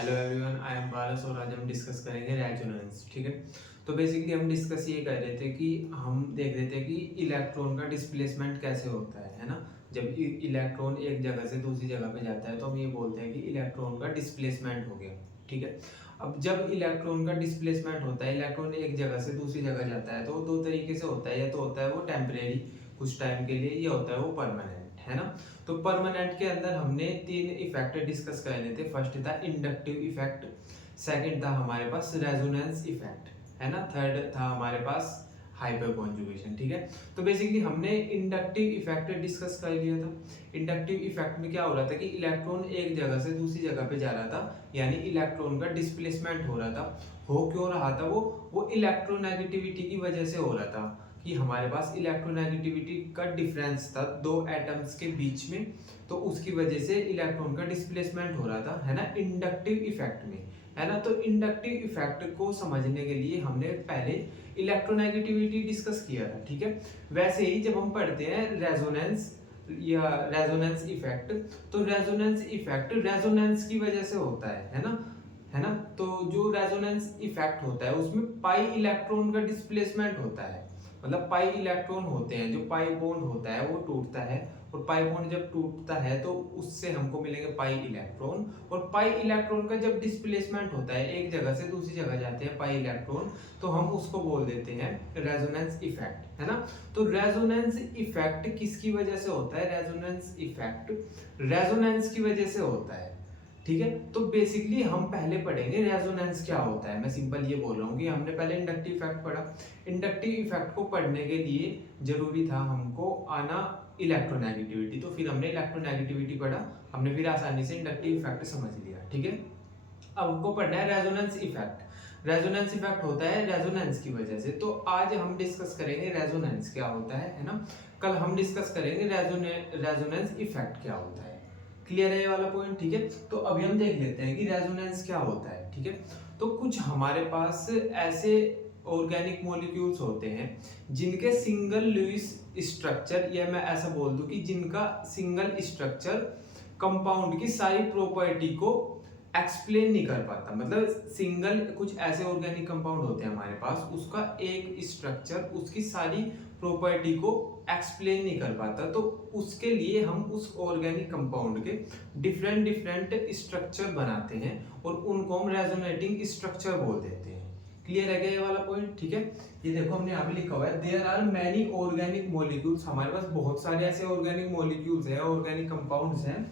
Hello everyone, I am बालस और आज हम डिस्कस करेंगे रेजोनेंस। ठीक है, तो बेसिकली हम डिस्कस ये कर रहे थे कि हम देख रहे थे कि इलेक्ट्रॉन का डिस्प्लेसमेंट कैसे होता है ना। जब इलेक्ट्रॉन एक जगह से दूसरी जगह पे जाता है तो हम ये बोलते हैं कि इलेक्ट्रॉन का डिस्प्लेसमेंट हो गया। ठीक है, अब जब इलेक्ट्रॉन का डिस्प्लेसमेंट होता है, इलेक्ट्रॉन एक जगह से दूसरी जगह जाता है, तो दो तरीके से होता है। या तो होता है वो टेम्परेरी, कुछ टाइम के लिए, या होता है वो परमानेंट, है ना। तो परमानेंट के अंदर हमने तीन इफेक्ट डिस्कस करने थे। फर्स्ट था इंडक्टिव इफेक्ट, सेकंड था हमारे पास रेजोनेंस इफेक्ट, है ना, थर्ड था हमारे पास हाइपर कॉन्जुगेशन। ठीक है, तो बेसिकली हमने इंडक्टिव इफेक्ट डिस्कस कर लिया था। इंडक्टिव इफेक्ट में क्या हो रहा था कि इलेक्ट्रॉन एक जगह से दूसरी जगह पे जा रहा था, यानी इलेक्ट्रॉन का डिस्प्लेसमेंट हो रहा था। हो क्यों रहा था? वो इलेक्ट्रोनेगेटिविटी की वजह से हो रहा था कि हमारे पास इलेक्ट्रोनेगेटिविटी का डिफरेंस था दो एटम्स के बीच में, तो उसकी वजह से इलेक्ट्रॉन का डिस्प्लेसमेंट हो रहा था, है ना, इंडक्टिव इफेक्ट में, है ना। तो इंडक्टिव इफेक्ट को समझने के लिए हमने पहले इलेक्ट्रोनेगेटिविटी डिस्कस किया था। ठीक है, वैसे ही जब हम पढ़ते हैं रेजोनेंस या रेजोनेंस इफेक्ट, तो रेजोनेंस इफेक्ट रेजोनेंस की वजह से होता है ना, है ना। तो जो रेजोनेंस इफेक्ट होता है उसमें पाई इलेक्ट्रॉन का डिस्प्लेसमेंट होता है। मतलब पाई इलेक्ट्रॉन होते हैं, जो पाई बॉन्ड होता है वो टूटता है, और पाई बॉन्ड जब टूटता है तो उससे हमको मिलेंगे पाई इलेक्ट्रॉन। और पाई इलेक्ट्रॉन का जब डिस्प्लेसमेंट होता है, एक जगह से दूसरी जगह जाते हैं पाई इलेक्ट्रॉन, तो हम उसको बोल देते हैं रेजोनेंस इफेक्ट, है ना। तो रेजोनेंस इफेक्ट किसकी वजह से होता है? रेजोनेंस इफेक्ट रेजोनेंस की वजह से होता है। ठीक है, तो बेसिकली हम पहले पढ़ेंगे रेजोनेंस क्या होता है। मैं सिंपल ये बोल रहा हूँ कि हमने पहले इंडक्टिव इफेक्ट पढ़ा। इंडक्टिव इफेक्ट को पढ़ने के लिए जरूरी था हमको आना इलेक्ट्रोनेगेटिविटी, तो फिर हमने इलेक्ट्रोनेगेटिविटी पढ़ा, हमने फिर आसानी से इंडक्टिव इफेक्ट समझ लिया। ठीक है, अब हमको पढ़ना है रेजोनेंस इफेक्ट। रेजोनेंस इफेक्ट होता है रेजोनेंस की वजह से। तो आज हम डिस्कस करेंगे रेजोनेंस क्या होता है ना। कल हम डिस्कस करेंगे रेजोनेंस इफेक्ट क्या होता है। क्लियर है ये वाला पॉइंट? ठीक है, तो अभी हम देख लेते हैं कि रेजोनेंस क्या होता है। ठीक है, तो कुछ हमारे पास ऐसे ऑर्गेनिक मॉलिक्यूल्स होते हैं जिनके सिंगल लुईस स्ट्रक्चर, या मैं ऐसा बोल दूं कि जिनका सिंगल स्ट्रक्चर कंपाउंड की सारी प्रॉपर्टी को एक्सप्लेन नहीं कर पाता। मतलब सिंगल कुछ ऐसे ऑर्गेनिक कंपाउंड होते हैं हमारे पास, उसका एक स्ट्रक्चर उसकी सारी प्रॉपर्टी को एक्सप्लेन नहीं कर पाता, तो उसके लिए हम उस ऑर्गेनिक कंपाउंड के डिफरेंट डिफरेंट स्ट्रक्चर बनाते हैं और उनको हम रेजोनेटिंग स्ट्रक्चर बोल देते हैं। क्लियर है क्या ये वाला पॉइंट? ठीक है, ये देखो हमने यहाँ पे लिखा हुआ है there are many organic molecules. हमारे पास बहुत सारे ऐसे ऑर्गेनिक मॉलिक्यूल्स हैं, ऑर्गेनिक कंपाउंड्स हैं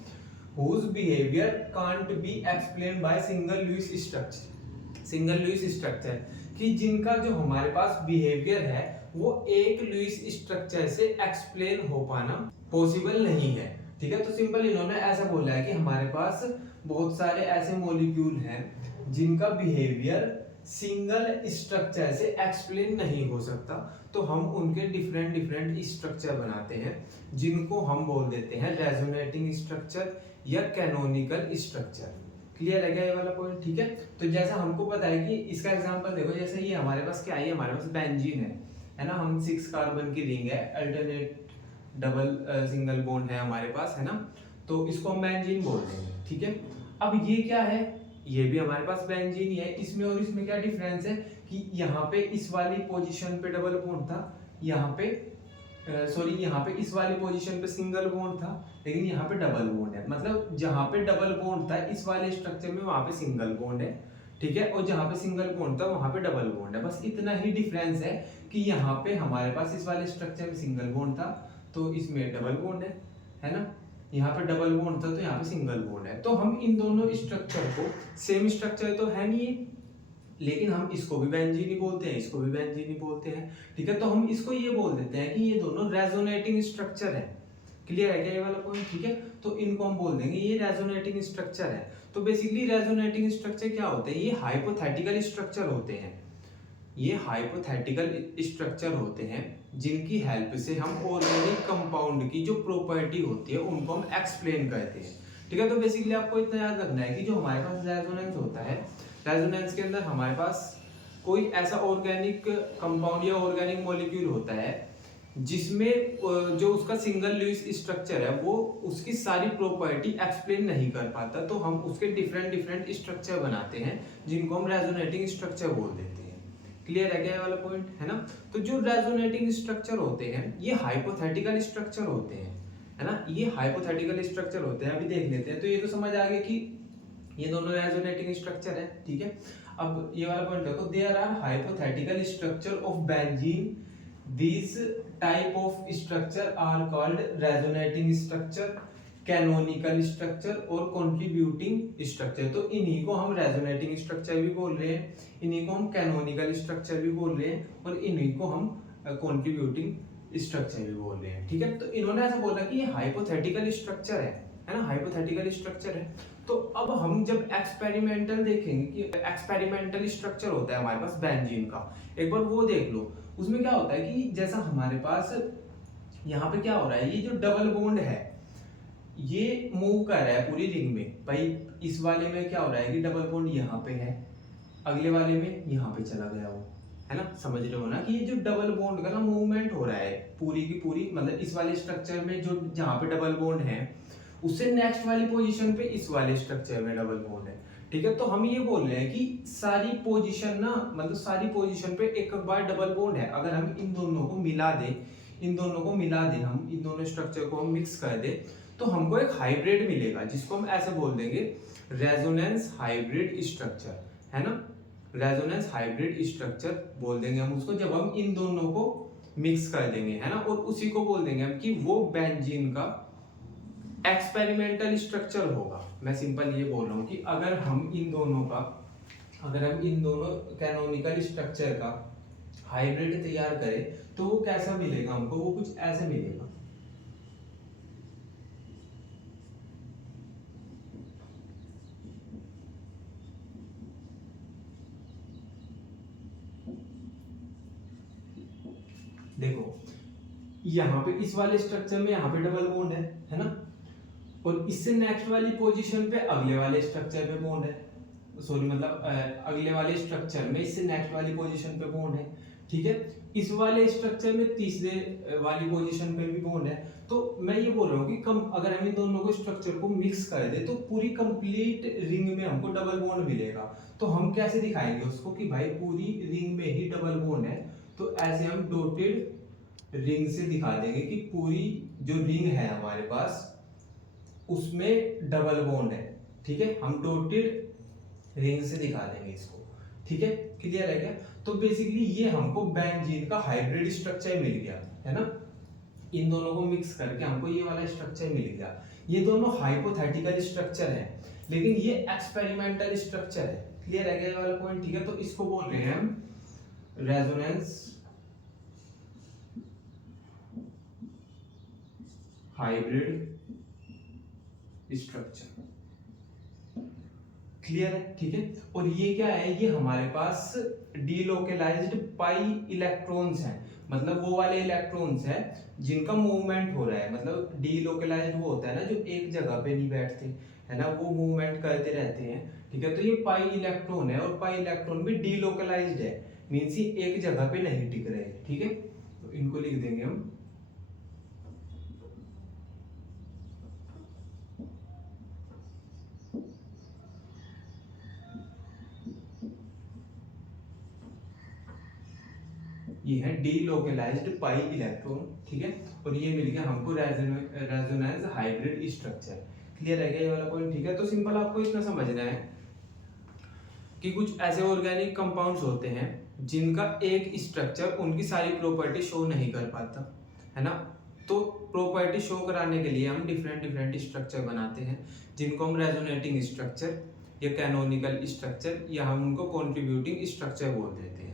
whose behavior can't be explained by single Lewis structure। Single Lewis structure कि जिनका जो हमारे पास बिहेवियर है वो एक लुईस स्ट्रक्चर से एक्सप्लेन हो पाना पॉसिबल नहीं है। ठीक है, तो सिंपल इन्होंने ऐसा बोला है कि हमारे पास बहुत सारे ऐसे मॉलिक्यूल हैं जिनका बिहेवियर सिंगल स्ट्रक्चर से एक्सप्लेन नहीं हो सकता, तो हम उनके डिफरेंट डिफरेंट स्ट्रक्चर बनाते हैं जिनको हम बोल देते हैं रेजोनेटिंग स्ट्रक्चर या कैनोनिकल स्ट्रक्चर। क्लियर है क्या ये वाला पॉइंट? ठीक है, तो जैसा हमको पता है कि इसका एग्जांपल देखो, जैसे ये हमारे पास क्या है, हमारे पास बेंजीन है ना। हम 6 कार्बन की रिंग है, अल्टरनेट डबल सिंगल बॉन्ड है हमारे पास, है ना, तो इसको हम बेंजीन बोल देंगे। ठीक है, अब ये क्या है? ये भी हमारे पास बेंजीन ही है। इसमें और इसमें क्या डिफरेंस है कि यहाँ पे इस वाली पोजीशन पे डबल बॉन्ड था, यहाँ पे सॉरी यहाँ पे इस वाली पोजीशन पे सिंगल बॉन्ड था, लेकिन यहाँ पे डबल बॉन्ड है। मतलब जहाँ पे डबल बॉन्ड था इस वाले स्ट्रक्चर में, वहां पे सिंगल बॉन्ड है। ठीक है, और जहाँ पे सिंगल बॉन्ड था वहां पे डबल बॉन्ड है। बस इतना ही डिफरेंस है कि यहाँ पे हमारे पास इस वाले स्ट्रक्चर में सिंगल बॉन्ड था तो इसमें डबल बॉन्ड है ना। यहाँ पे डबल बॉन्ड था तो यहाँ पे सिंगल बॉन्ड है। तो हम इन दोनों स्ट्रक्चर को, सेम स्ट्रक्चर तो है नहीं है, लेकिन हम इसको भी बेंजीन ही बोलते हैं, इसको भी बेंजीन ही बोलते हैं। ठीक है, तो हम इसको ये बोल देते हैं कि ये दोनों रेजोनेटिंग स्ट्रक्चर है। क्लियर है क्या ये वाला पॉइंट? ठीक है, तो इनको हम बोल देंगे ये रेजोनेटिंग स्ट्रक्चर है। तो बेसिकली रेजोनेटिंग स्ट्रक्चर क्या होते हैं? ये हाइपोथेटिकल स्ट्रक्चर होते हैं। ये हाइपोथेटिकल स्ट्रक्चर होते हैं जिनकी हेल्प से हम ऑर्गेनिक कंपाउंड की जो प्रॉपर्टी होती है उनको हम एक्सप्लेन करते हैं। ठीक है, तो बेसिकली आपको इतना याद रखना है कि जो हमारे पास रेजोनेंस होता है, रेजोनेंस के अंदर हमारे पास कोई ऐसा ऑर्गेनिक कंपाउंड या ऑर्गेनिक मॉलिक्यूल होता है जिसमें जो उसका सिंगल लुईस स्ट्रक्चर है वो उसकी सारी प्रॉपर्टी एक्सप्लेन नहीं कर पाता, तो हम उसके डिफरेंट डिफरेंट स्ट्रक्चर बनाते हैं जिनको हम रेजोनेटिंग स्ट्रक्चर बोल देते हैं। क्लियर है क्या ये वाला पॉइंट, है ना। तो जो रेजोनेटिंग स्ट्रक्चर होते हैं ये हाइपोथेटिकल स्ट्रक्चर होते हैं, है ना, ये हाइपोथेटिकल स्ट्रक्चर होते हैं। अभी देख लेते हैं। तो ये तो समझ आ गया कि ये दोनों रेजोनेटिंग स्ट्रक्चर है, ठीक है। अब ये वाला पॉइंट देखो, there are hypothetical structure of benzene, these type of structure are called resonating structure, canonical structure और contributing structure। तो इन्हीं को हम resonating structure भी बोल रहे हैं, इन्हीं को हम canonical structure भी बोल रहे हैं और इन्हीं को हम contributing structure भी बोल रहे हैं, ठीक है। तो इन्होंने ऐसा बोला कि ये hypothetical structure है ना, hypothetical structure है। तो अब हम जब एक्सपेरिमेंटल देखेंगे कि एक्सपेरिमेंटल स्ट्रक्चर होता है हमारे पास बेंजीन का, एक बार वो देख लो। उसमें क्या होता है कि जैसा हमारे पास यहाँ पे क्या हो रहा है, ये जो डबल बॉन्ड है ये मूव कर रहा है पूरी रिंग में। भाई इस वाले में क्या हो रहा है कि डबल बॉन्ड यहाँ पे है, अगले वाले में यहाँ पे चला गया वो, है ना। समझ रहे हो ना कि ये जो डबल बॉन्ड का ना मूवमेंट हो रहा है पूरी की पूरी, मतलब इस वाले स्ट्रक्चर में जो जहाँ पे डबल बॉन्ड है उससे नेक्स्ट वाली पोजीशन पे इस वाले स्ट्रक्चर में डबल बॉन्ड है, ठीक है। तो हम ये बोल रहे हैं कि सारी पोजीशन ना, मतलब सारी पोजीशन पे एक बार डबल बॉन्ड है, अगर हम इन दोनों को मिला दें, हम इन दोनों स्ट्रक्चर को हम मिक्स कर दें तो हमको एक हाइब्रिड मिलेगा, जिसको हम ऐसे बोल देंगे रेजोनेंस हाइब्रिड स्ट्रक्चर, है ना। रेजोनेंस हाइब्रिड स्ट्रक्चर बोल देंगे हम उसको, जब हम इन दोनों को मिक्स कर देंगे, है ना। और उसी को बोल देंगे हम कि वो बेंजीन का एक्सपेरिमेंटल स्ट्रक्चर होगा। मैं सिंपल ये बोल रहा हूँ कि अगर हम इन दोनों कैनोनिकल स्ट्रक्चर का हाइब्रिड तैयार करें तो वो कैसा मिलेगा हमको, वो कुछ ऐसे मिलेगा। देखो यहाँ पे इस वाले स्ट्रक्चर में यहाँ पे डबल बॉन्ड है ना, और इससे नेक्स्ट वाली पोजीशन पे अगले वाले स्ट्रक्चर पे बॉन्ड है, सॉरी मतलब अगले वाले स्ट्रक्चर में इससे नेक्स्ट वाली पोजीशन पे बॉन्ड है, ठीक है। इस वाले स्ट्रक्चर में तीसरे वाली पोजीशन पे भी बॉन्ड है। तो मैं ये बोल रहा हूँ कि कम अगर हम इन दोनों को स्ट्रक्चर को मिक्स कर दे तो पूरी कंप्लीट रिंग में हमको डबल बॉन्ड मिलेगा। तो हम कैसे दिखाएंगे उसको कि भाई पूरी रिंग में ही डबल बॉन्ड है, तो ऐसे हम डॉटेड रिंग से दिखा देंगे कि पूरी जो रिंग है हमारे पास उसमें डबल बॉन्ड है, ठीक है। हम डॉटेड रिंग से दिखा देंगे इसको, ठीक है। क्लियर है क्या। तो बेसिकली ये हमको बेंजीन का हाइब्रिड स्ट्रक्चर मिल गया, है ना। इन दोनों को मिक्स करके हमको ये वाला स्ट्रक्चर मिल गया। ये दोनों हाइपोथेटिकल स्ट्रक्चर है लेकिन ये एक्सपेरिमेंटल स्ट्रक्चर है। क्लियर है क्या ये वाला पॉइंट, ठीक है। तो इसको बोल रहे हैं हम रेजोनेंस हाइब्रिड स्ट्रक्चर। क्लियर है, ठीक है। और ये क्या है, ये हमारे पास डीलोकलाइज्ड पाई इलेक्ट्रॉन्स हैं, मतलब वो वाले इलेक्ट्रॉन्स हैं जिनका मूवमेंट हो रहा है। मतलब डीलोकलाइज्ड वो होता है ना जो एक जगह पे नहीं बैठते, है ना, वो मूवमेंट करते रहते हैं, ठीक है। तो ये पाई इलेक्ट्रॉन है और पाई इलेक्ट्रॉन भी डीलोकलाइज्ड है, मींस ये एक जगह पे नहीं टिक रहे, ठीक है। तो इनको लिख देंगे हम ये है डीलोकलाइज्ड पाई इलेक्ट्रॉन, ठीक है। और ये मिल गया हमको रेजोनेंस हाइब्रिड स्ट्रक्चर। क्लियर है क्या ये वाला पॉइंट, ठीक है। तो सिंपल आपको इतना समझना है कि कुछ ऐसे ऑर्गेनिक कंपाउंड्स होते हैं जिनका एक स्ट्रक्चर उनकी सारी प्रॉपर्टी शो नहीं कर पाता, है ना। तो प्रॉपर्टी शो कराने के लिए हम डिफरेंट डिफरेंट स्ट्रक्चर बनाते हैं जिनको हम रेजोनेटिंग स्ट्रक्चर या कैनोनिकल स्ट्रक्चर या हम उनको कॉन्ट्रीब्यूटिंग स्ट्रक्चर बोल देते हैं,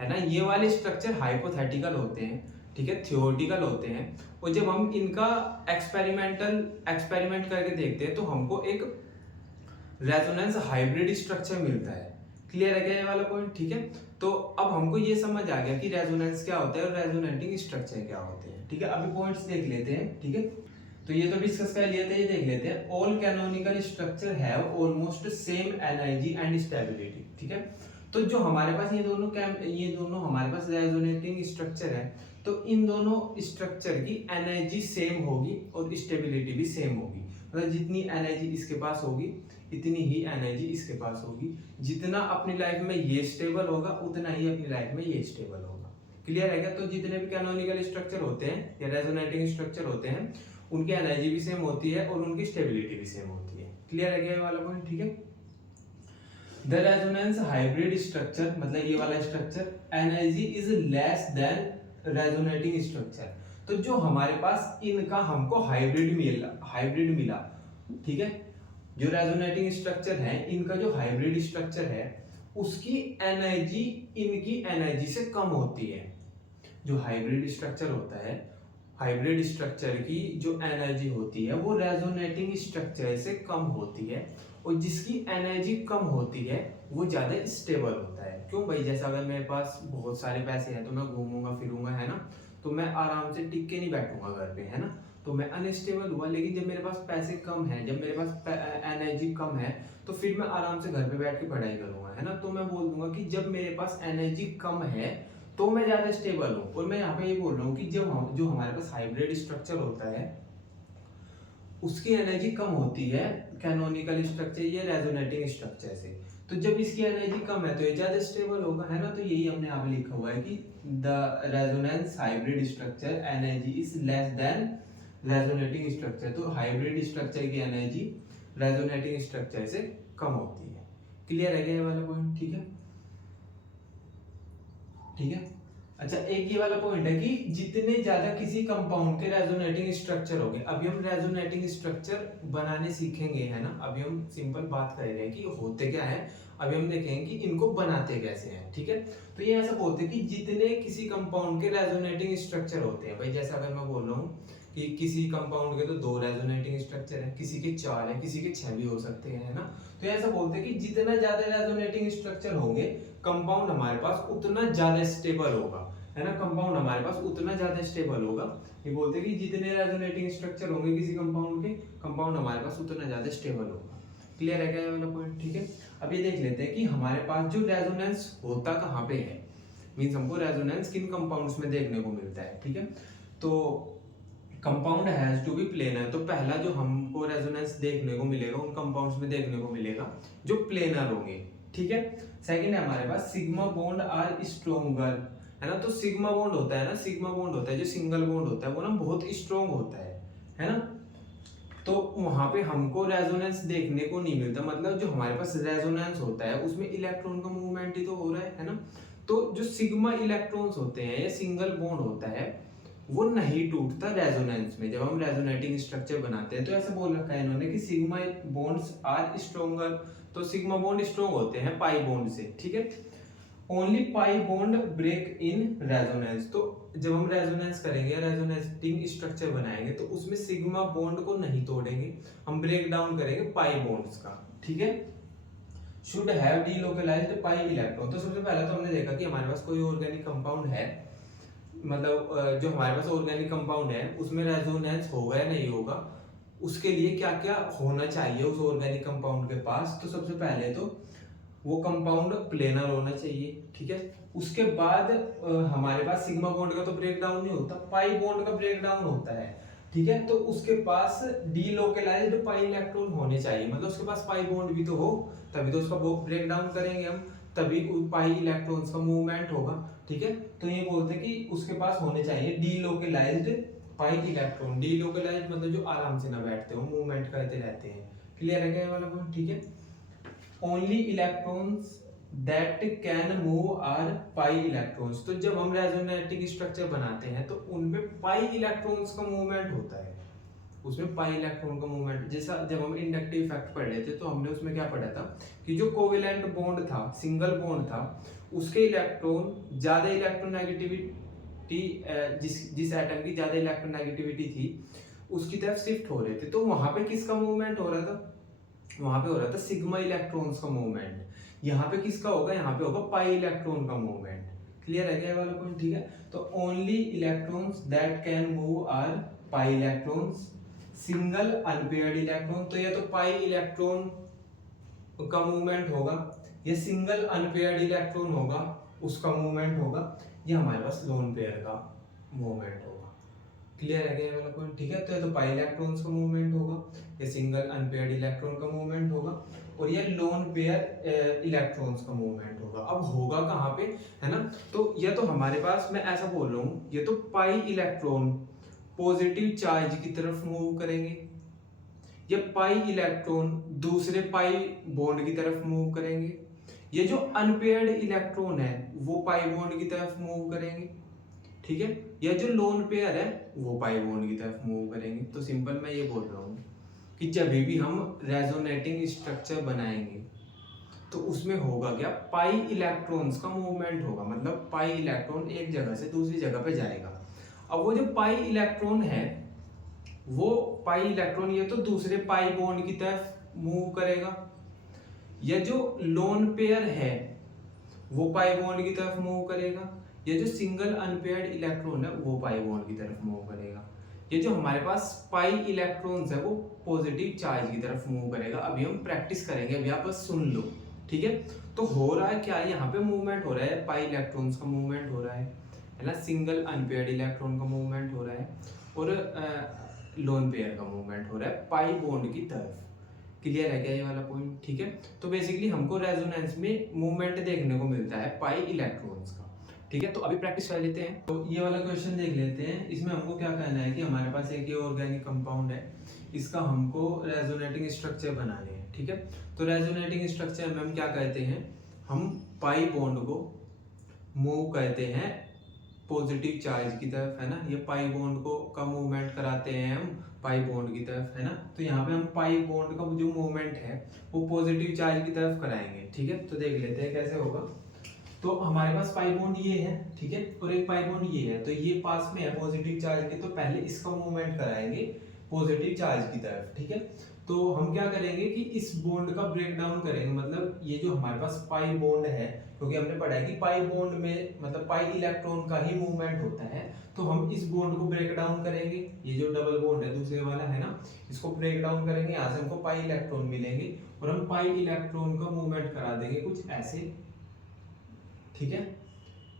है ना। ये वाले स्ट्रक्चर हाइपोथेटिकल होते हैं, ठीक है, थियोरेटिकल होते हैं। और जब हम इनका एक्सपेरिमेंट करके देखते हैं तो हमको एक रेजोनेंस हाइब्रिड स्ट्रक्चर मिलता है। क्लियर है क्या ये वाला पॉइंट, ठीक है। तो अब हमको ये समझ आ गया कि रेजोनेंस क्या होता है और रेजोनेटिंग स्ट्रक्चर क्या होते हैं, ठीक है। अभी पॉइंट्स देख लेते हैं, ठीक है। तो ये तो डिस्कस कर लिए थे, ये देख लेते हैं। All canonical structure have almost same energy and stability, ठीक है। तो जो हमारे पास ये दोनों हमारे पास रेजोनेटिंग स्ट्रक्चर है तो इन दोनों स्ट्रक्चर की एनर्जी सेम होगी और स्टेबिलिटी भी सेम होगी। मतलब जितनी एनर्जी इसके पास होगी इतनी ही एनर्जी इसके पास होगी। जितना अपनी लाइफ में ये स्टेबल होगा उतना ही अपनी लाइफ में ये स्टेबल होगा। क्लियर है क्या? तो जितने भी कैनोनिकल स्ट्रक्चर होते हैं या रेजोनेटिंग स्ट्रक्चर होते हैं उनकी एनर्जी भी सेम होती है और उनकी स्टेबिलिटी भी सेम होती है। क्लियर है क्या ये वाला पॉइंट? ठीक है। द रेजोनेंस हाइब्रिड स्ट्रक्चर, मतलब ये वाला structure, energy is less than resonating structure. तो जो हमारे पास इनका हमको हाइब्रिड मिला, ठीक है, जो रेजोनेटिंग स्ट्रक्चर है इनका जो हाइब्रिड स्ट्रक्चर है उसकी एनर्जी इनकी एनर्जी से कम होती है। जो हाइब्रिड स्ट्रक्चर होता है, हाइब्रिड स्ट्रक्चर की जो एनर्जी होती है वो रेजोनेटिंग स्ट्रक्चर से कम होती है, और जिसकी एनर्जी कम होती है वो ज्यादा स्टेबल होता है। क्यों भाई? जैसा अगर मेरे पास बहुत सारे पैसे हैं तो मैं घूमूंगा फिरूंगा, है ना, तो मैं आराम से टिक के नहीं बैठूंगा घर पे, है ना, तो मैं अनस्टेबल हुआ। लेकिन जब मेरे पास पैसे कम है, जब मेरे पास एनर्जी कम है, तो फिर मैं आराम से घर पे बैठ के पढ़ाई करूंगा, है ना। तो मैं बोल दूंगा कि जब मेरे पास एनर्जी कम है तो मैं ज्यादा स्टेबल हूँ। और मैं यहाँ पे ये बोल रहा हूँ कि जब जो हमारे पास हाइब्रिड स्ट्रक्चर होता है उसकी एनर्जी कम होती है कैनोनिकल स्ट्रक्चर या रेजोनेटिंग स्ट्रक्चर से। तो जब इसकी एनर्जी कम है तो ये ज्यादा स्टेबल होगा, है ना। तो यही हमने यहाँ पे लिखा हुआ है कि the resonance hybrid structure energy is less than resonating structure. तो हाइब्रिड स्ट्रक्चर की एनर्जी रेजोनेटिंग स्ट्रक्चर से कम होती है। क्लियर है क्या ये वाला पॉइंट? ठीक है, ठीक है। अच्छा, एक ये वाला पॉइंट है कि जितने ज्यादा किसी कंपाउंड के रेजोनेटिंग स्ट्रक्चर हो गए, अभी हम रेजोनेटिंग स्ट्रक्चर बनाने सीखेंगे, है ना। अभी हम सिंपल बात कर रहे हैं कि होते क्या है, अभी हम देखेंगे कि इनको बनाते कैसे हैं, ठीक है। तो ये ऐसा बोलते हैं कि जितने किसी कंपाउंड के रेजोनेटिंग स्ट्रक्चर होते हैं, भाई जैसा अगर मैं बोल रहा हूँ कि किसी कंपाउंड के तो 2 रेजोनेटिंग स्ट्रक्चर है, किसी के 4 है, किसी के 6 भी हो सकते हैं, है ना। तो ऐसा बोलते हैं कि जितना ज्यादा रेजोनेटिंग स्ट्रक्चर होंगे कंपाउंड हमारे पास उतना ज्यादा स्टेबल होगा, है ना। कंपाउंड हमारे पास उतना ज्यादा स्टेबल होगा। ये बोलते हैं कि जितने रेजोनेटिंग स्ट्रक्चर होंगे किसी कंपाउंड के, कंपाउंड हमारे पास उतना ज्यादा स्टेबल होगा। क्लियर है क्या ये वाला पॉइंट? ठीक है। अब ये देख लेते हैं कि हमारे पास जो रेजोनेंस होता कहाँ पे है, मींस हमको रेजोनेंस किन कंपाउंड्स में देखने को मिलता है, ठीक है। तो compound has to be planar. तो पहला जो हमको रेजोनेंस देखने को मिलेगा उन कंपाउंड्स में देखने को मिलेगा जो प्लेनर होंगे, ठीक है। सेकंड है हमारे पास सिग्मा बॉन्ड आर स्ट्रोंगर, है ना। तो सिग्मा बॉन्ड होता है ना, सिग्मा बॉन्ड होता है जो सिंगल बॉन्ड होता है वो ना बहुत स्ट्रोंग होता है ना। तो वहां पे हमको रेजोनेंस देखने को नहीं मिलता, मतलब जो हमारे पास रेजोनेंस होता है उसमें इलेक्ट्रॉन का मूवमेंट ही तो हो रहा है ना। तो जो सिग्मा इलेक्ट्रॉन्स होते हैं या सिंगल बॉन्ड होता है वो नहीं टूटता रेजोनेंस में। जब हम रेजोनेटिंग स्ट्रक्चर बनाते हैं तो ऐसा बोल रखा है इन्होंने कि सिग्मा बॉन्ड्स आर स्ट्रोंगर। तो सिग्मा बॉन्ड स्ट्रोंग होते हैं पाई बॉन्ड से, ठीक है। Only pi bond break in resonance. तो जब हम रेजोनेंस करेंगे, रेजोनेटिंग स्ट्रक्चर बनाएंगे तो उसमें सिग्मा बॉन्ड को नहीं तोड़ेंगे, हम ब्रेक डाउन करेंगे पाई बॉन्ड्स का, ठीक है। Should have delocalised pi electron. तो सबसे पहले तो हमने देखा कि हमारे पास कोई ऑर्गेनिक कंपाउंड है, मतलब जो हमारे पास ऑर्गेनिक कंपाउंड है उसमें रेजोनेंस होगा या नहीं होगा, उसके लिए क्या क्या होना चाहिए उस ऑर्गेनिक कंपाउंड के पास। तो सबसे पहले तो वो कंपाउंड प्लेनर होना चाहिए, ठीक है। उसके बाद हमारे पास सिग्मा बॉन्ड का तो ब्रेक डाउन नहीं होता, पाई बॉन्ड का ब्रेक डाउन होता है, ठीक है। तो उसके पास डीलोकलाइज्ड पाई इलेक्ट्रॉन होने चाहिए, मतलब उसके पास पाई बॉन्ड भी तो हो, तभी तो उसका ब्रेक डाउन करेंगे हम, तभी पाई इलेक्ट्रॉन्स का मूवमेंट होगा, ठीक है। तो ये बोलते हैं कि उसके पास होने चाहिए डीलोकलाइज्ड पाई इलेक्ट्रॉन। डीलोकलाइज्ड मतलब जो आराम से ना बैठते हो, मूवमेंट करते रहते हैं। क्लियर है क्या ये वाला पॉइंट? ठीक है। Only electrons that can move are pi electrons. तो जब हम रेजोनेटिंग स्ट्रक्चर बनाते हैं तो उनमें पाई इलेक्ट्रॉन्स का मूवमेंट होता है, उसमें पाई इलेक्ट्रॉन का मूवमेंट। जैसा जब हम इंडक्टिव इफेक्ट पढ़ रहे थे तो हमने उसमें क्या पढ़ा था कि जो कोवेलेंट बॉन्ड था, सिंगल बॉन्ड था, उसके इलेक्ट्रॉन ज्यादा इलेक्ट्रोनेगेटिविटी, जिस एटम की ज्यादा इलेक्ट्रोनेगेटिविटी थी उसकी तरफ शिफ्ट हो रहे थे। तो वहां पे किसका मूवमेंट हो रहा था? वहां पे हो रहा था सिग्मा इलेक्ट्रॉन्स का मूवमेंट। यहाँ पे किसका होगा? यहाँ पे होगा पाई इलेक्ट्रॉन का मूवमेंट। क्लियर है क्या वाला पॉइंट? ठीक है। तो only electrons that can move are pi electrons, single unpaired electron. तो ये तो पाई इलेक्ट्रॉन का मूवमेंट होगा, ये सिंगल अनपेयर्ड इलेक्ट्रॉन होगा उसका मूवमेंट होगा, ये हमारे पास लोन पेयर का मूवमेंट होगा। क्लियर है क्या ये वाला पॉइंट? ठीक है, तो ये तो पाई इलेक्ट्रॉन्स का मूवमेंट होगा, ये सिंगल अनपेयर्ड इलेक्ट्रॉन का मूवमेंट होगा, और ये लोन पेयर इलेक्ट्रॉन्स का मूवमेंट होगा। अब होगा कहाँ पे, है ना? तो ये तो हमारे पास, मैं ऐसा बोल रहा हूँ, ये तो पाई इलेक्ट्रॉन पॉजिटिव चार्ज की तरफ मूव करेंगे, ये पाई इलेक्ट्रॉन दूसरे पाई बॉन्ड की तरफ मूव करेंगे, ये जो अनपेयर्ड इलेक्ट्रॉन है वो पाई बॉन्ड की तरफ मूव करेंगे, ठीक है? या जो लोन पेयर है वो पाई बॉन्ड की तरफ मूव करेंगे। तो सिंपल मैं ये बोल रहा हूँ कि जब भी हम रेजोनेटिंग स्ट्रक्चर बनाएंगे तो उसमें होगा क्या, पाई इलेक्ट्रॉन्स का मूवमेंट होगा, मतलब पाई इलेक्ट्रॉन एक जगह से दूसरी जगह पे जाएगा। अब वो जो पाई इलेक्ट्रॉन है, वो पाई इलेक्ट्रॉन ये तो दूसरे पाई बॉन्ड की तरफ मूव करेगा, या जो लोन पेयर है वो पाई बॉन्ड की तरफ मूव करेगा, ये जो सिंगल अनपेयर्ड इलेक्ट्रॉन है वो पाई बॉन्ड की तरफ मूव करेगा। ये जो हमारे पास पाई इलेक्ट्रॉन्स है वो पॉजिटिव चार्ज की तरफ मूव करेगा। अभी हम प्रैक्टिस करेंगे, अभी आप बस सुन लो, ठीक है? तो हो रहा है क्या, यहाँ पे मूवमेंट हो रहा है, पाई इलेक्ट्रॉन्स का मूवमेंट हो रहा है ना, सिंगल अनपेयर्ड इलेक्ट्रॉन का मूवमेंट हो रहा है, और लोन पेयर का मूवमेंट हो रहा है पाई बॉन्ड की तरफ। क्लियर है क्या ये वाला पॉइंट? ठीक है, तो बेसिकली हमको रेजोनेंस में मूवमेंट देखने को मिलता है पाई इलेक्ट्रॉन्स का। ठीक है, तो अभी प्रैक्टिस कर लेते हैं। तो ये वाला क्वेश्चन देख लेते हैं। इसमें हमको क्या कहना है कि हमारे पास एक ये ऑर्गेनिक कंपाउंड है, इसका हमको रेजोनेटिंग स्ट्रक्चर बनाने हैं। ठीक है, तो रेजोनेटिंग स्ट्रक्चर में हम क्या कहते हैं, हम पाई बॉन्ड को मूव कहते हैं पॉजिटिव चार्ज की तरफ, है ना। ये पाई बॉन्ड को का मूवमेंट कराते हैं हम पाई बॉन्ड की तरफ, है ना। तो यहाँ पे हम पाई बॉन्ड का जो मूवमेंट है वो पॉजिटिव चार्ज की तरफ कराएंगे। ठीक है, तो देख लेते हैं कैसे होगा। तो हमारे पास पाई बॉन्ड ये है, ठीक है, और एक पाई बॉन्ड ये है, तो ये पास में है पॉजिटिव चार्ज के, तो पहले इसका मूवमेंट कराएंगे पॉजिटिव चार्ज की तरफ। ठीक है, तो हम क्या करेंगे कि इस बॉन्ड का ब्रेक डाउन करेंगे, मतलब ये जो हमारे पास पाई बॉन्ड है, क्योंकि हमने पढ़ा है कि पाई बॉन्ड में मतलब पाई इलेक्ट्रॉन का ही मूवमेंट होता है, तो हम इस बॉन्ड को ब्रेक डाउन करेंगे। ये जो डबल बॉन्ड है दूसरे वाला है ना, इसको ब्रेक डाउन करेंगे, यहाँ से हमको पाई इलेक्ट्रॉन मिलेंगे और हम पाई इलेक्ट्रॉन का मूवमेंट करा देंगे कुछ ऐसे। ठीक है,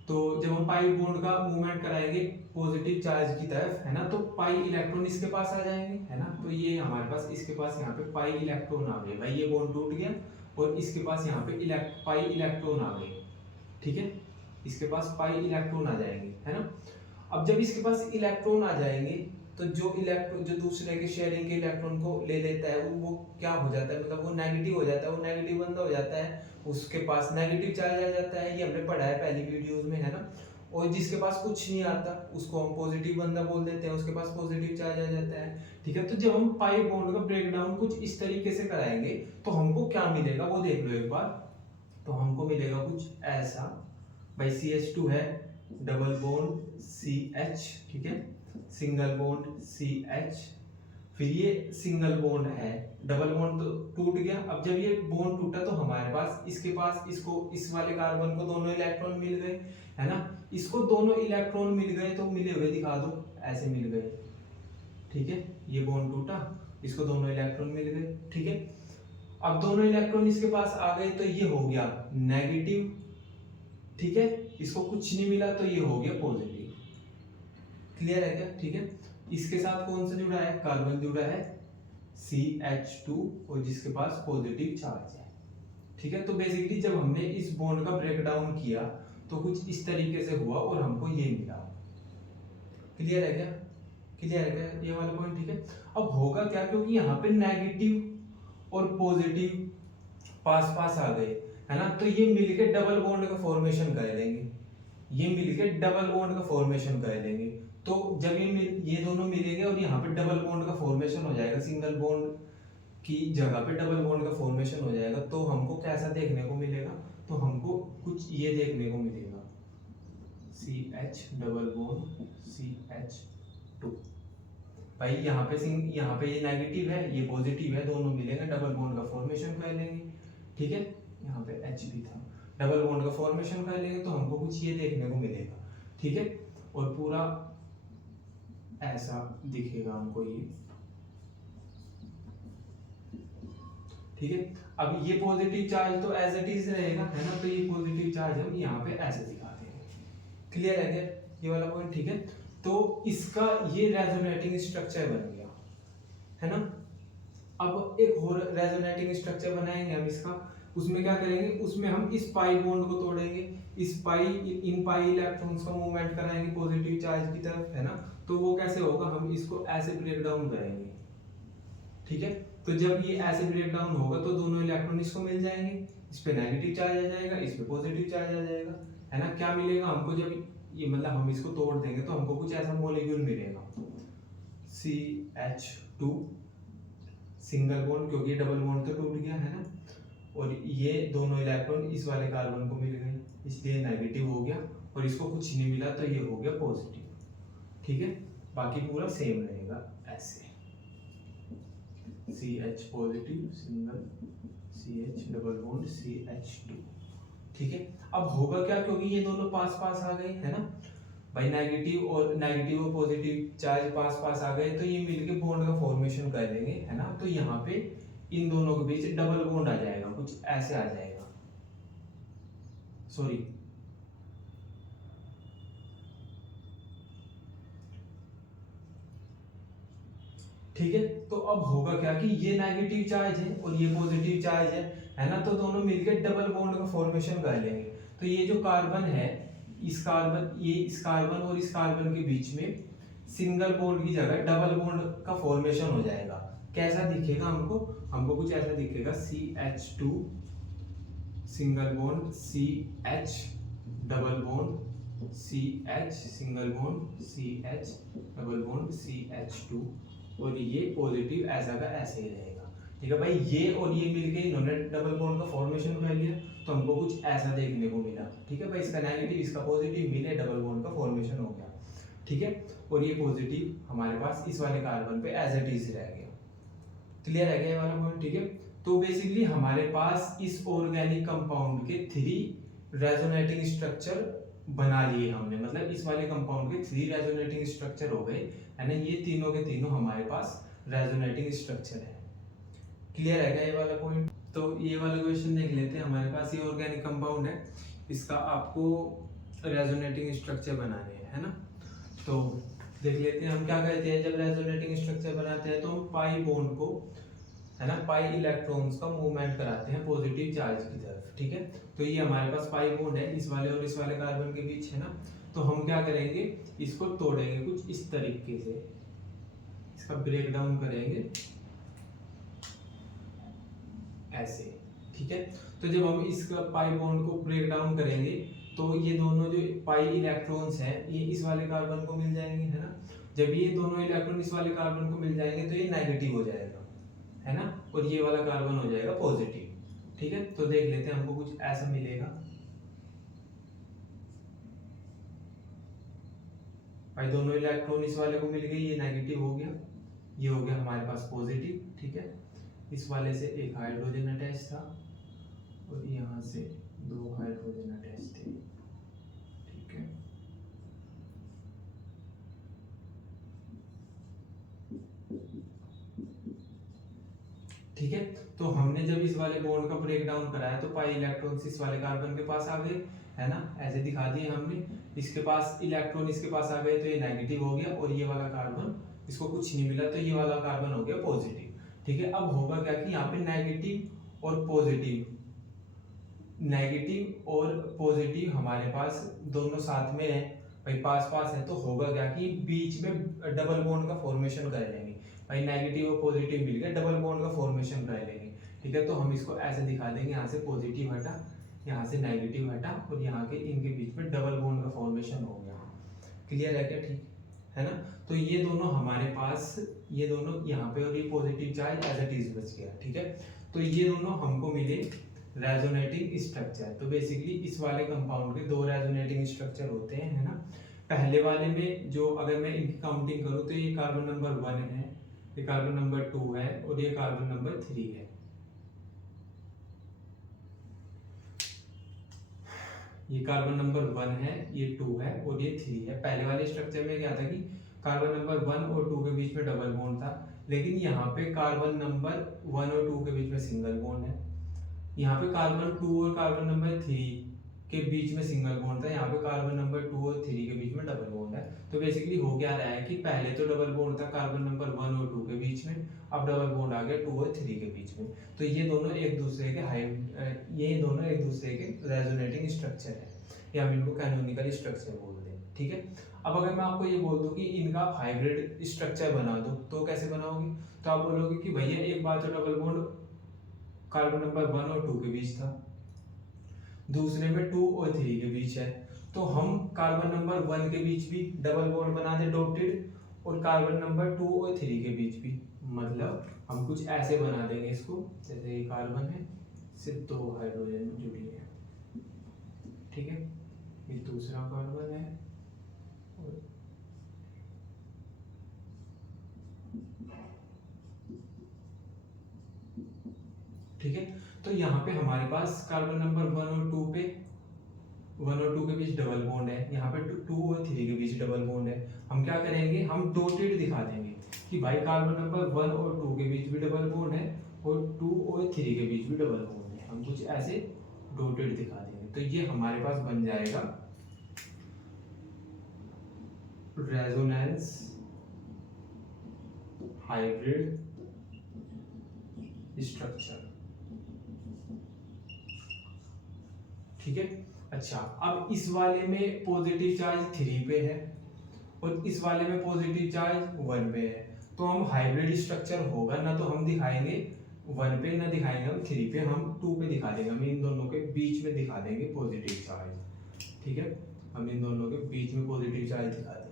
तो जब हम पाई बॉन्ड का मूवमेंट कराएंगे पॉजिटिव चार्ज की तरफ, है ना, तो पाई इलेक्ट्रॉन इसके पास आ जाएंगे, है ना। तो ये हमारे पास इसके पास यहाँ पे पाई इलेक्ट्रॉन आ गए, भाई ये बॉन्ड टूट गया और इसके पास यहाँ पे पाई इलेक्ट्रॉन आ गए। ठीक है, इसके पास पाई इलेक्ट्रॉन आ जाएंगे, है ना। अब जब इसके पास इलेक्ट्रॉन आ जाएंगे तो जो इलेक्ट्रॉन जो दूसरे के शेयरिंग के इलेक्ट्रॉन को ले लेता है वो क्या हो जाता है, मतलब वो नेगेटिव हो जाता है, वो नेगेटिव बंदा हो जाता है, उसके पास नेगेटिव चार्ज आ जाता है। ये हमने पढ़ा है पहली वीडियोस में, है ना। और जिसके पास कुछ नहीं आता उसको हम पॉजिटिव बंदा बोल देते हैं, उसके पास पॉजिटिव चार्ज आ जाता है। ठीक है, तो जब हम पाई बॉन्ड का ब्रेक डाउन कुछ इस तरीके से कराएंगे तो हमको क्या मिलेगा वो देख लो एक बार। तो हमको मिलेगा कुछ ऐसा, भाई CH2 है, डबल बॉन्ड CH, ठीक है, सिंगल बॉन्ड CH, फिर ये सिंगल बॉन्ड है, डबल बॉन्ड तो टूट गया। अब जब ये बॉन्ड टूटा तो हमारे पास इसके पास इसको इस वाले कार्बन को दोनों इलेक्ट्रॉन मिल गए, है ना। इसको दोनों इलेक्ट्रॉन मिल गए तो मिले हुए दिखा दो, ऐसे मिल गए। ठीक है, ये बॉन्ड टूटा, इसको दोनों इलेक्ट्रॉन मिल गए। ठीक है, अब दोनों इलेक्ट्रॉन इसके पास आ गए तो ये हो गया नेगेटिव। ठीक है, इसको कुछ नहीं मिला तो ये हो गया पॉजिटिव। क्लियर है क्या? ठीक है, इसके साथ कौन सा जुड़ा है, कार्बन जुड़ा है CH2 और जिसके पास पॉजिटिव चार्ज है। ठीक है, तो बेसिकली जब हमने इस बॉन्ड का ब्रेक डाउन किया तो कुछ इस तरीके से हुआ और हमको ये मिला। क्लियर है क्या? क्लियर है क्या ये वाला पॉइंट? ठीक है, अब होगा क्या, क्योंकि यहाँ पे नेगेटिव और पॉजिटिव पास पास आ गए, है ना, तो ये मिलके डबल बॉन्ड का फॉर्मेशन कर लेंगे, ये मिलके डबल बॉन्ड का फॉर्मेशन कर लेंगे। तो जब ये दोनों मिलेंगे और यहाँ पे डबल बॉन्ड का फॉर्मेशन हो जाएगा, सिंगल बॉन्ड की जगह पे डबल बॉन्ड का फॉर्मेशन हो जाएगा, तो हमको कैसा देखने को मिलेगा, तो हमको कुछ ये देखने को मिलेगा, CH डबल बॉन्ड CH2। भाई यहाँ पे ये नेगेटिव है ये पॉजिटिव है, दोनों मिलेंगे डबल बॉन्ड का फॉर्मेशन कर लेंगे। ठीक है, यहाँ पे H भी था, डबल बॉन्ड का फॉर्मेशन कर लेंगे तो हमको कुछ ये देखने को मिलेगा। ठीक है, और पूरा ऐसा दिखेगा हमको ये। ठीक है, अब ये पॉजिटिव चार्ज तो एज इट इज रहेगा, है ना, तो ये पॉजिटिव चार्ज हम यहाँ पे ऐसे दिखाते हैं। क्लियर है क्या ये वाला पॉइंट? ठीक है, तो इसका ये रेजोनेटिंग स्ट्रक्चर बन गया, है ना। अब एक और रेजोनेटिंग स्ट्रक्चर बनाएंगे हम इसका, उसमें क्या करेंगे, उसमें हम इस पाई बॉन्ड को तोड़ेंगे, इस पाई इन पाई इलेक्ट्रॉन्स का मूवमेंट कराएंगे पॉजिटिव चार्ज की तरफ, है ना। तो वो कैसे होगा, हम इसको ऐसे ब्रेक डाउन करेंगे, ठीक है। तो जब ये ऐसे ब्रेक डाउन होगा तो दोनों इलेक्ट्रॉन इसको मिल जाएंगे, इस पे नेगेटिव चार्ज आ जाएगा, इस पे पॉजिटिव चार्ज आ जाएगा, है ना। क्या मिलेगा हमको, जब ये मतलब हम इसको तोड़ देंगे तो हमको कुछ ऐसा मॉलिक्यूल मिलेगा, CH2 सिंगल बॉन्ड, क्योंकि डबल बॉन्ड तो टूट गया, है ना। और ये दोनों इलेक्ट्रॉन इस वाले कार्बन को मिल गए, इसलिए नेगेटिव हो गया, और इसको कुछ नहीं मिला तो ये हो गया पॉजिटिव, ठीक है। बाकी पूरा सेम रहेगा ऐसे, CH positive single, CH double bond, CH2, ठीक है। अब होगा क्या, क्योंकि ये दोनों पास पास आ गए, है ना भाई, नेगेटिव और पॉजिटिव चार्ज पास पास आ गए, तो ये मिलके बॉन्ड का फॉर्मेशन कर लेंगे, है ना। तो यहाँ पे इन दोनों के बीच डबल बॉन्ड आ जाएगा, कुछ ऐसे आ जाएगा, सॉरी ठीक है। तो अब होगा क्या कि ये नेगेटिव चार्ज है और ये पॉजिटिव चार्ज है ना। तो दोनों मिलकर डबल बॉन्ड का फॉर्मेशन कर लेंगे। तो ये जो कार्बन है, इस कार्बन और इस कार्बन के बीच में सिंगल बॉन्ड की जगह डबल बॉन्ड का फॉर्मेशन हो जाएगा। कैसा दिखेगा हमको कुछ ऐसा दिखेगा, CH2 single bond, CH double bond, CH single bond, CH double bond, CH2, और ये पॉजिटिव ऐसा का ऐसे ही रहेगा, ठीक है भाई। ये और ये मिलके इन्होंने डबल बॉन्ड का फॉर्मेशन कर लिया, तो हमको कुछ ऐसा देखने को मिला, ठीक है भाई। इसका नेगेटिव इसका पॉजिटिव मिले, डबल बॉन्ड का फॉर्मेशन हो गया, ठीक है। और ये पॉजिटिव हमारे पास इस वाले कार्बन पे एज इट इज रह गया, क्लियर है गया ये वाला पॉइंट, ठीक है। तो बेसिकली हमारे पास इस ऑर्गेनिक कंपाउंड के 3 रेजोनेटिंग स्ट्रक्चर बना लिए हमने, मतलब इस वाले कंपाउंड के 3 रेजोनेटिंग स्ट्रक्चर हो गए, है ना। ये तीनों के तीनों हमारे पास रेजोनेटिंग स्ट्रक्चर है, क्लियर है क्या ये वाला पॉइंट। तो ये वाला क्वेश्चन देख लेते हैं। हमारे पास ये ऑर्गेनिक कंपाउंड है, इसका आपको रेजोनेटिंग स्ट्रक्चर बनाने हैं, है ना। तो देख लेते हैं हम क्या कहते हैं, जब रेजोनेटिंग स्ट्रक्चर बनाते हैं तो हम पाई बॉन्ड को, है ना, पाई इलेक्ट्रॉन्स का मूवमेंट कराते हैं पॉजिटिव चार्ज की तरफ, ठीक है। तो ये हमारे पास पाई बॉन्ड है इस वाले और इस वाले कार्बन के बीच, है ना। तो हम क्या करेंगे, इसको तोड़ेंगे कुछ इस तरीके से, इसका ब्रेक डाउन करेंगे ऐसे, ठीक है। तो जब हम इसका पाई बॉन्ड को ब्रेक डाउन करेंगे तो ये दोनों जो पाई इलेक्ट्रॉन्स हैं ये इस वाले कार्बन को मिल जाएंगे, है ना। जब ये दोनों इलेक्ट्रॉन इस वाले कार्बन को मिल जाएंगे तो ये नेगेटिव हो जाएगा, है ना, और ये वाला कार्बन हो जाएगा पॉजिटिव, ठीक है। तो देख लेते हैं, हमको कुछ ऐसा मिलेगा भाई, दोनों इलेक्ट्रॉन इस वाले को मिल गए, ये नेगेटिव हो गया, ये हो गया हमारे पास पॉजिटिव, ठीक है। इस वाले से एक हाइड्रोजन अटैच था और यहाँ से 2 हाइड्रोजन अटैच थे, ठीक है। ठीक है, तो हमने जब इस वाले बॉन्ड का ब्रेक डाउन कराया तो पाई इलेक्ट्रॉन्स इस वाले कार्बन के पास आ गए, है ना, ऐसे दिखा दिए हमने। इसके पास इलेक्ट्रॉन इसके पास आ गए तो ये नेगेटिव हो गया, और ये वाला कार्बन इसको कुछ नहीं मिला तो ये वाला कार्बन हो गया पॉजिटिव, ठीक है। अब होगा क्या कि यहाँ पे नेगेटिव और पॉजिटिव हमारे पास दोनों साथ में है भाई, पास पास है। तो होगा क्या कि बीच में डबल बॉन्ड का फॉर्मेशन कर लेंगे भाई, नेगेटिव और पॉजिटिव मिलकर डबल बॉन्ड का फॉर्मेशन कर लेंगे, ठीक है। तो हम इसको ऐसे दिखा देंगे, यहाँ से पॉजिटिव हटा, यहाँ से नेगेटिव हटा, और यहाँ के इनके बीच में डबल बॉन्ड का फॉर्मेशन हो गया, क्लियर है क्या, ठीक है ना। तो ये दोनों हमारे पास, ये दोनों यहाँ पे, और ये positive charge as it is बच गया, ठीक है। तो ये दोनों हमको मिले रेजोनेटिंग स्ट्रक्चर। तो बेसिकली इस वाले कंपाउंड के 2 रेजोनेटिंग स्ट्रक्चर होते हैं, है ना। पहले वाले में जो, अगर मैं इनकी काउंटिंग करूँ तो ये कार्बन नंबर 1 है, ये कार्बन नंबर 2 है, और ये कार्बन नंबर 3 है। ये कार्बन नंबर 1 है, ये 2 है, और ये 3 है। पहले वाले स्ट्रक्चर में क्या था कि कार्बन नंबर 1 और 2 के बीच में डबल बॉन्ड था, लेकिन यहाँ पे कार्बन नंबर 1 और 2 के बीच में सिंगल बॉन्ड है। यहाँ पे कार्बन 2 और कार्बन नंबर 3 के बीच में सिंगल बॉन्ड था, यहाँ पे कार्बन नंबर 2 और 3 के बीच में डबल बॉन्ड है। तो बेसिकली हो क्या रहा है कि पहले तो डबल बॉन्ड था कार्बन नंबर 1 और 2 के बीच में, अब डबल बॉन्ड आ गया 2 और 3 के बीच में। तो ये दोनों एक दूसरे के रेजोनेटिंग स्ट्रक्चर है, या हम इनको कैनोनिकल स्ट्रक्चर बोलते हैं, ठीक है। अब अगर मैं आपको ये बोल दूं कि इनका हाइब्रिड स्ट्रक्चर बना दूं, तो कैसे बनाओगे? तो आप बोलोगे कि भैया एक बार तो डबल बॉन्ड कार्बन नंबर 1 और 2 के बीच था, दूसरे में 2 और 3 के बीच है, तो हम कार्बन नंबर 1 के बीच भी डबल बॉन्ड बना दे डॉटेड, और कार्बन नंबर 2 और 3 के बीच भी, मतलब हम कुछ ऐसे बना देंगे इसको, जैसे ये कार्बन है, सिर्फ 2 हाइड्रोजन जुड़ी है, ठीक है। ये दूसरा कार्बन है, ठीक है। तो यहाँ पे हमारे पास कार्बन नंबर 1 और 2 के बीच डबल बॉन्ड है, यहाँ पे 2 और 3 के बीच डबल बॉन्ड है। हम क्या करेंगे, हम डॉटेड दिखा देंगे कि भाई कार्बन नंबर 1 और 2 के बीच भी डबल बॉन्ड है और 2 और 3 के बीच भी डबल बॉन्ड है, हम कुछ ऐसे डॉटेड दिखा देंगे। तो ये हमारे पास बन जाएगा रेजोनेंस हाइब्रिड स्ट्रक्चर, ठीक है। अच्छा, अब इस वाले में पॉजिटिव चार्ज 3 पे है और इस वाले में पॉजिटिव चार्ज 1 पे है, तो हम हाइब्रिड स्ट्रक्चर होगा ना तो हम दिखाएंगे 1 पे, ना दिखाएंगे हम 3 पे, हम 2 पे दिखा देंगे, हम इन दोनों के बीच में दिखा देंगे पॉजिटिव चार्ज, ठीक है। हम इन दोनों के बीच में पॉजिटिव चार्ज दिखा देंगे,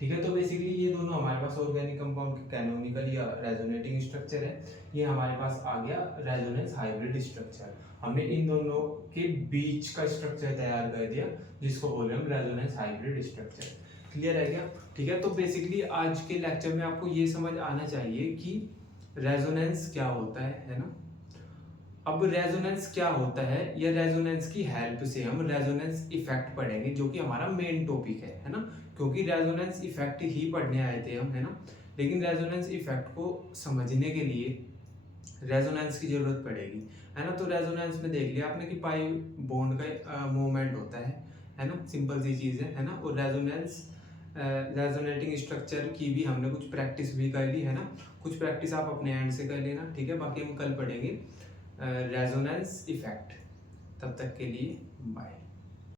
ठीक है। तो बेसिकली ये दोनों हमारे पास ऑर्गेनिक कंपाउंड के कैनोनिकल या रेजोनेटिंग स्ट्रक्चर है, ये हमारे पास आ गया रेजोनेंस हाइब्रिड स्ट्रक्चर। हमने इन दोनों के बीच का स्ट्रक्चर तैयार कर दिया, जिसको बोल रहे हैं हम रेजोनेंस हाइब्रिड स्ट्रक्चर। क्लियर है क्या? ठीक है। तो बेसिकली आज के लेक्चर में आपको ये समझ आना चाहिए कि रेजोनेंस क्या होता है ना। अब रेजोनेंस क्या होता है, या रेजोनेंस की हेल्प से हम रेजोनेंस इफेक्ट पढ़ेंगे, जो कि हमारा मेन टॉपिक है ना, क्योंकि रेजोनेंस इफेक्ट ही पढ़ने आए थे हम, है ना। लेकिन रेजोनेंस इफेक्ट को समझने के लिए रेजोनेंस की जरूरत पड़ेगी, है ना। तो रेजोनेंस में देख लिया आपने कि पाई बॉन्ड का मूवमेंट होता है ना, सिंपल सी चीज़ है ना। और रेजोनेटिंग स्ट्रक्चर की भी हमने कुछ प्रैक्टिस भी कर ली, है ना। कुछ प्रैक्टिस आप अपने एंड से कर लेना, ठीक है। बाकी हम कल पढ़ेंगे रेजोनेंस इफेक्ट। तब तक के लिए बाय।